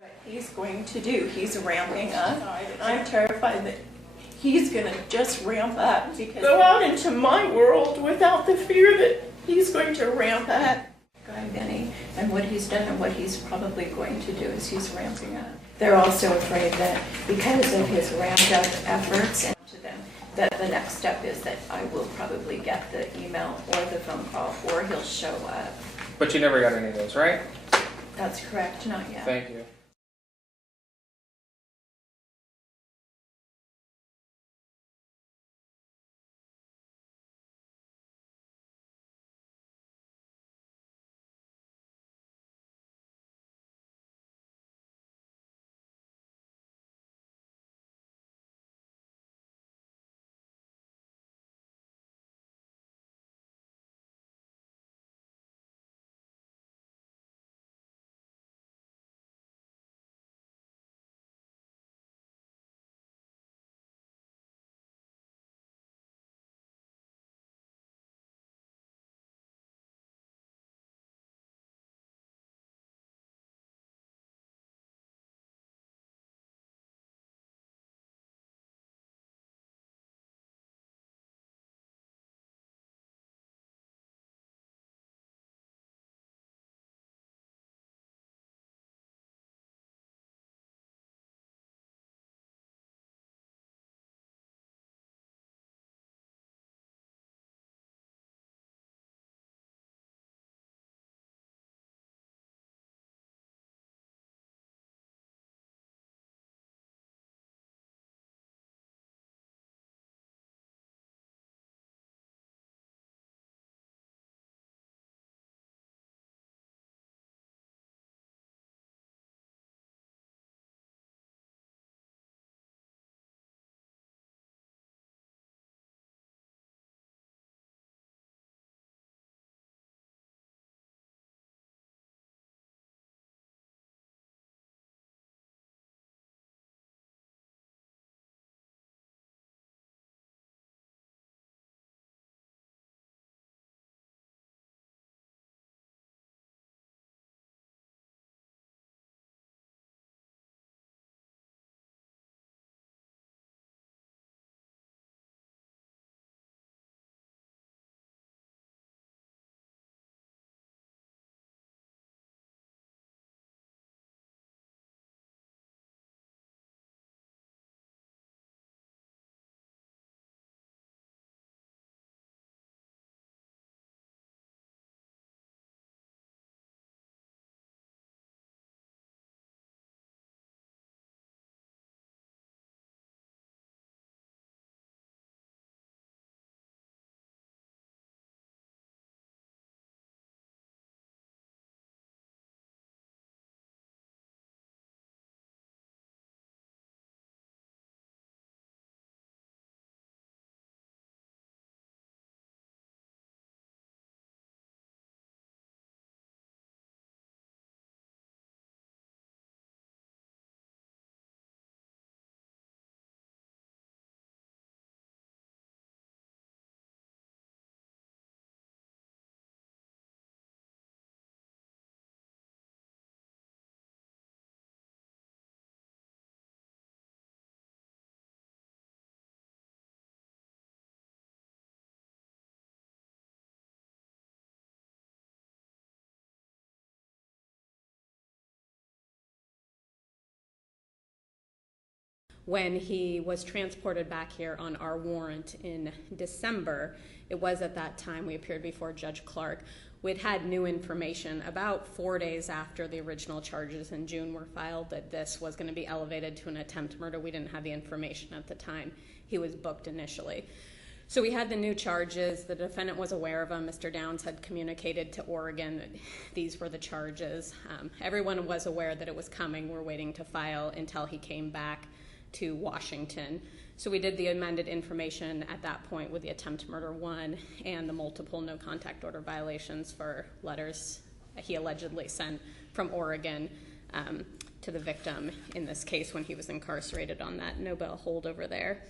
What he's going to do, he's ramping up. I'm terrified that he's going to just ramp up because go out into my world without the fear that he's going to ramp up. Guy Benny, and what he's done and what he's probably going to do is he's ramping up. They're also afraid that because of his ramped up efforts and to them, that the next step is that I will probably get the email or the phone call or he'll show up. But you never got any of those, right? That's correct, not yet. Thank you. When he was transported back here on our warrant in December, it was at that time we appeared before Judge Clark. We'd had new information about 4 days after the original charges in June were filed that this was going to be elevated to an attempt murder. We didn't have the information at the time he was booked initially. So we had the new charges. The defendant was aware of them. Mr. Downs had communicated to Oregon that these were the charges. Everyone was aware that it was coming. We're waiting to file until he came back to Washington. So we did the amended information at that point with the attempt murder 1 and the multiple no contact order violations for letters he allegedly sent from Oregon to the victim in this case when he was incarcerated on that no bail hold over there.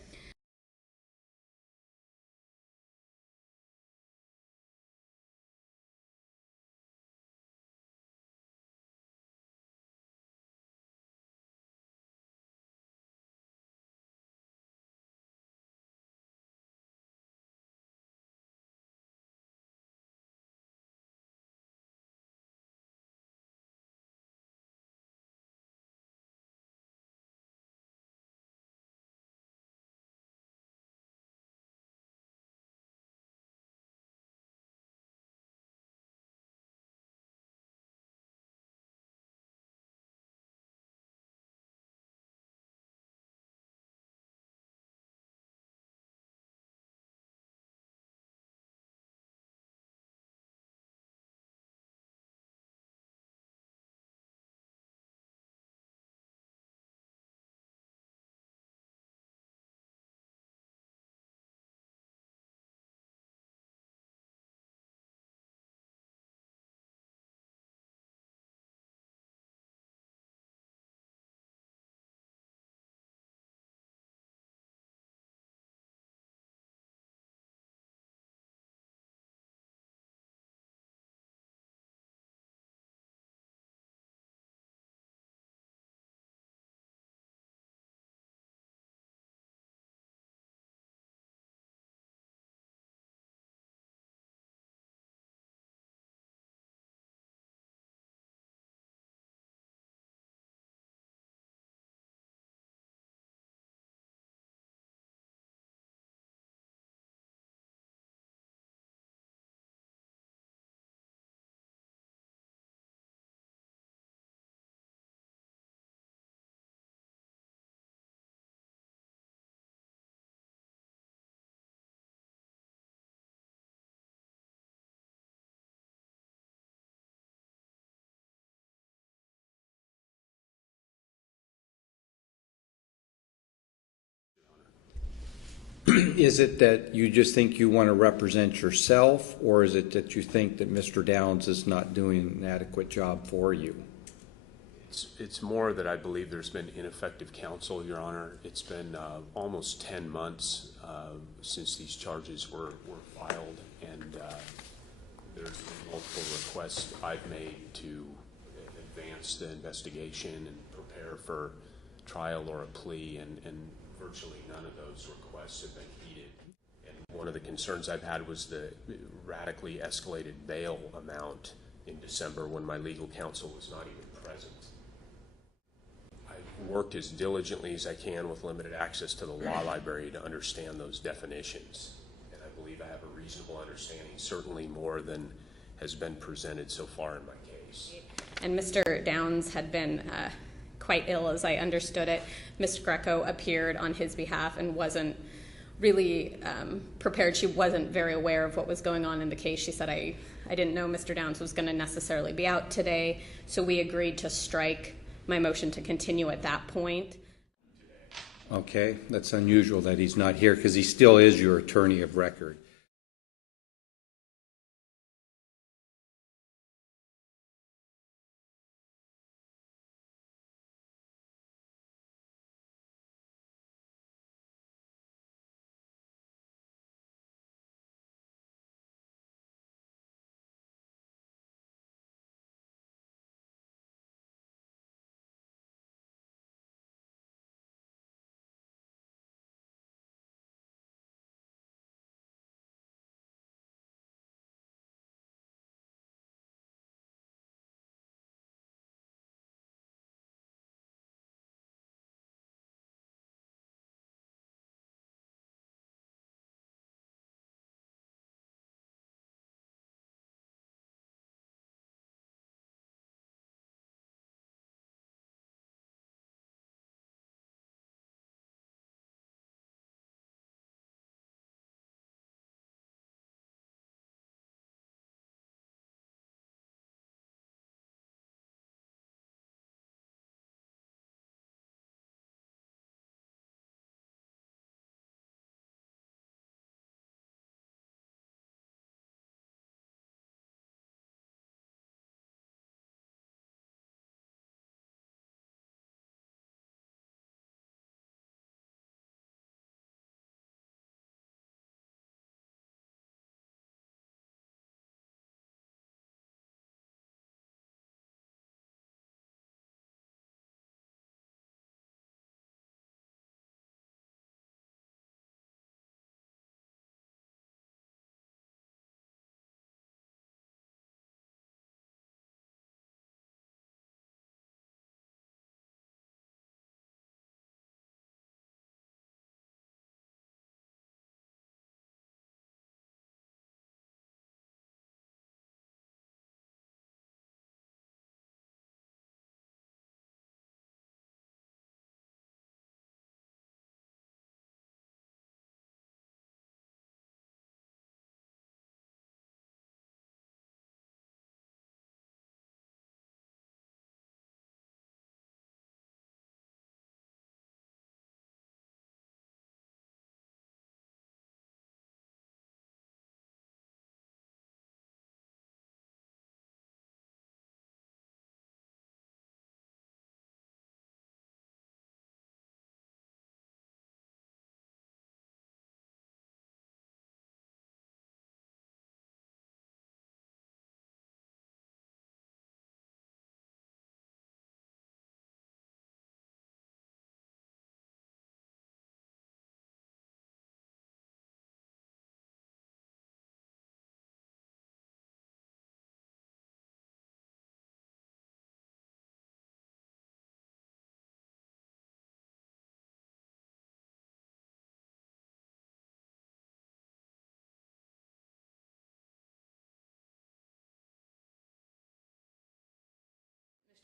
Is it that you just think you want to represent yourself, or is it that you think that Mr. Downs is not doing an adequate job for you? It's more that I believe there's been ineffective counsel, Your Honor. It's been almost 10 months since these charges were filed, and there's been multiple requests I've made to advance the investigation and prepare for trial or a plea, and virtually none of those requests have been heeded. And one of the concerns I've had was the radically escalated bail amount in December when my legal counsel was not even present. I've worked as diligently as I can with limited access to the law library to understand those definitions, and I believe I have a reasonable understanding, certainly more than has been presented so far in my case. And Mr. Downs had been quite ill, as I understood it. Ms. Greco appeared on his behalf and wasn't really prepared. She wasn't very aware of what was going on in the case. She said, I didn't know Mr. Downs was going to necessarily be out today, so we agreed to strike my motion to continue at that point. Okay, that's unusual that he's not here because he still is your attorney of record.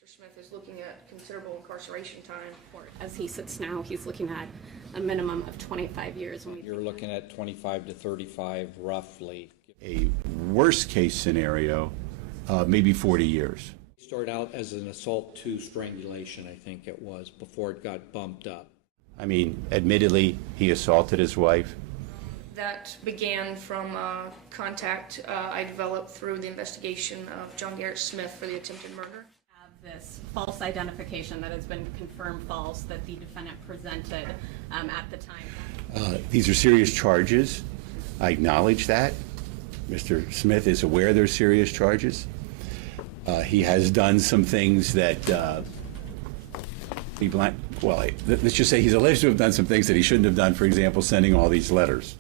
Smith is looking at considerable incarceration time. As he sits now, he's looking at a minimum of 25 years. You're looking at 25 to 35 roughly. A worst case scenario, maybe 40 years. Started out as an assault to strangulation, I think it was, before it got bumped up. I mean, admittedly, he assaulted his wife. That began from contact I developed through the investigation of John Garrett Smith for the attempted murder. Have this false identification that has been confirmed false that the defendant presented at the time. These are serious charges. I acknowledge that. Mr. Smith is aware they're serious charges. He has done some things that let's just say he's alleged to have done some things that he shouldn't have done, for example, sending all these letters.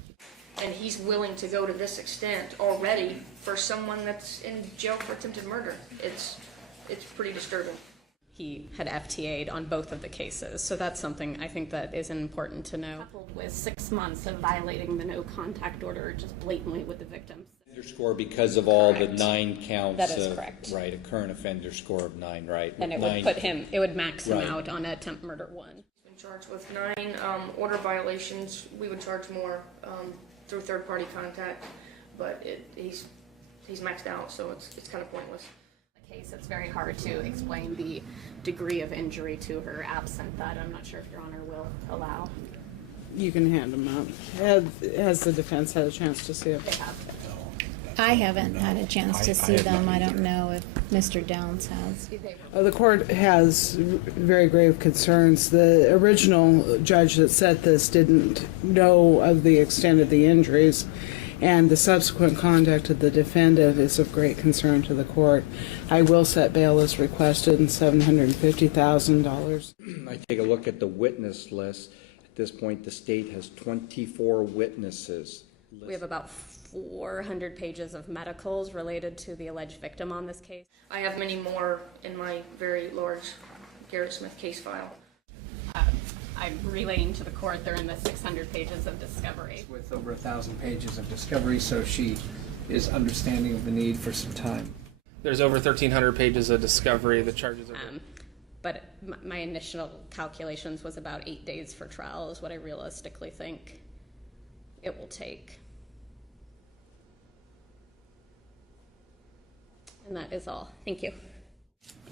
And he's willing to go to this extent already for someone that's in jail for attempted murder. It's pretty disturbing. He had FTA'd on both of the cases, so that's something I think that is important to know. Coupled with 6 months of violating the no contact order just blatantly with the victims. Offender score because of all the 9 counts. That is correct. Right, a current offender score of 9, right? And it would put him, it would max him out on attempt murder 1. He's been charged with 9 order violations. We would charge more through third-party contact, but he's maxed out, so it's kind of pointless. Case, it's very hard to explain the degree of injury to her absent that. I'm not sure if Your Honor will allow. You can hand them out. Has the defense had a chance to see it? They have. I haven't had a chance to see them. I don't know if Mr. Downs has. The court has very grave concerns. The original judge that set this didn't know of the extent of the injuries, and the subsequent conduct of the defendant is of great concern to the court. I will set bail as requested and $750,000. I take a look at the witness list. At this point, the state has 24 witnesses. We have about 400 pages of medicals related to the alleged victim on this case. I have many more in my very large Garrett Smith case file. I'm relaying to the court they're in the 600 pages of discovery. With over 1,000 pages of discovery, so she is understanding of the need for some time. There's over 1,300 pages of discovery. The charges are. But my initial calculations was about 8 days for trial is what I realistically think it will take. And that is all. Thank you.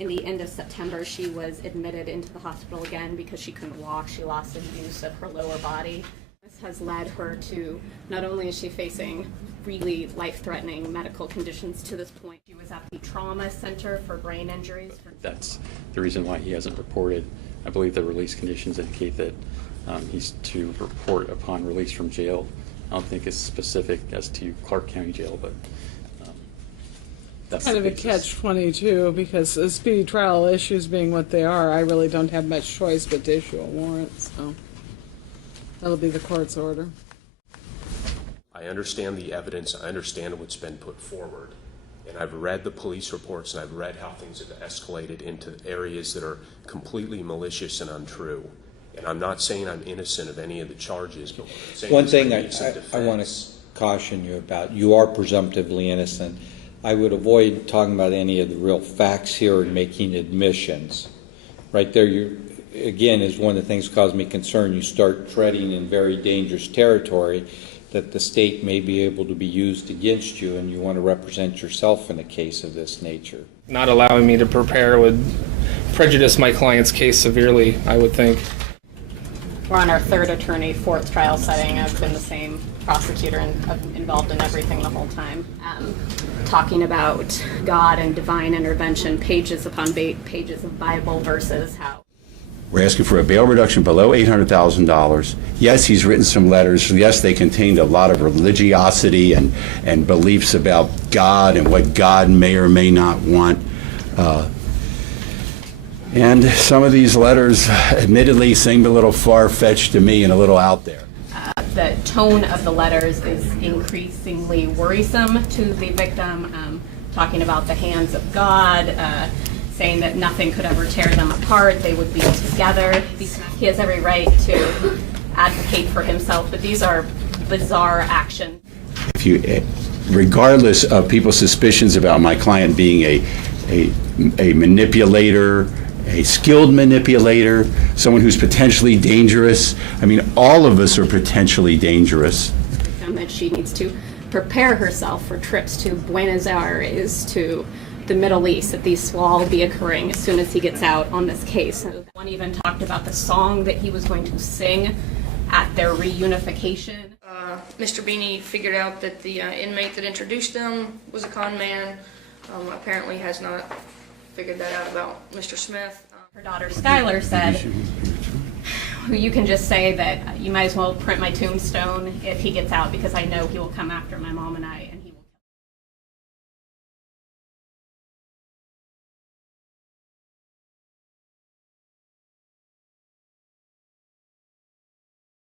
In the end of September, she was admitted into the hospital again because she couldn't walk. She lost the use of her lower body. This has led her to, not only is she facing really life-threatening medical conditions to this point, she was at the trauma center for brain injuries. That's the reason why he hasn't reported. I believe the release conditions indicate that he's to report upon release from jail. I don't think it's specific as to Clark County Jail, but that's kind of a catch-22 because the speedy trial issues being what they are, I really don't have much choice but to issue a warrant, so that'll be the court's order. I understand the evidence. I understand what's been put forward. And I've read the police reports and I've read how things have escalated into areas that are completely malicious and untrue. And I'm not saying I'm innocent of any of the charges, but what I'm saying One is thing I want to caution you about, you are presumptively innocent. I would avoid talking about any of the real facts here and making admissions. Right there, again, is one of the things that caused me concern. You start treading in very dangerous territory that the state may be able to be used against you, and you want to represent yourself in a case of this nature. Not allowing me to prepare would prejudice my client's case severely, I would think. We're on our 3rd attorney, 4th trial setting. I've been the same prosecutor and involved in everything the whole time. Talking about God and divine intervention, pages upon pages of Bible verses, how We're asking for a bail reduction below $800,000. Yes, he's written some letters. Yes, they contained a lot of religiosity and beliefs about God and what God may or may not want. And some of these letters, admittedly, seemed a little far-fetched to me and a little out there. the tone of the letters is increasingly worrisome to the victim, talking about the hands of God, saying that nothing could ever tear them apart, they would be together. He has every right to advocate for himself, but these are bizarre actions. If you, regardless of people's suspicions about my client being a manipulator, a skilled manipulator, someone who's potentially dangerous. I mean, all of us are potentially dangerous. And that she needs to prepare herself for trips to Buenos Aires, to the Middle East, that these will all be occurring as soon as he gets out on this case. One even talked about the song that he was going to sing at their reunification. Mr. Beanie figured out that the inmate that introduced them was a con man. Apparently has not figured that out about Mr. Smith. Her daughter Skylar said, you can just say that you might as well print my tombstone if he gets out, because I know he will come after my mom and I. And he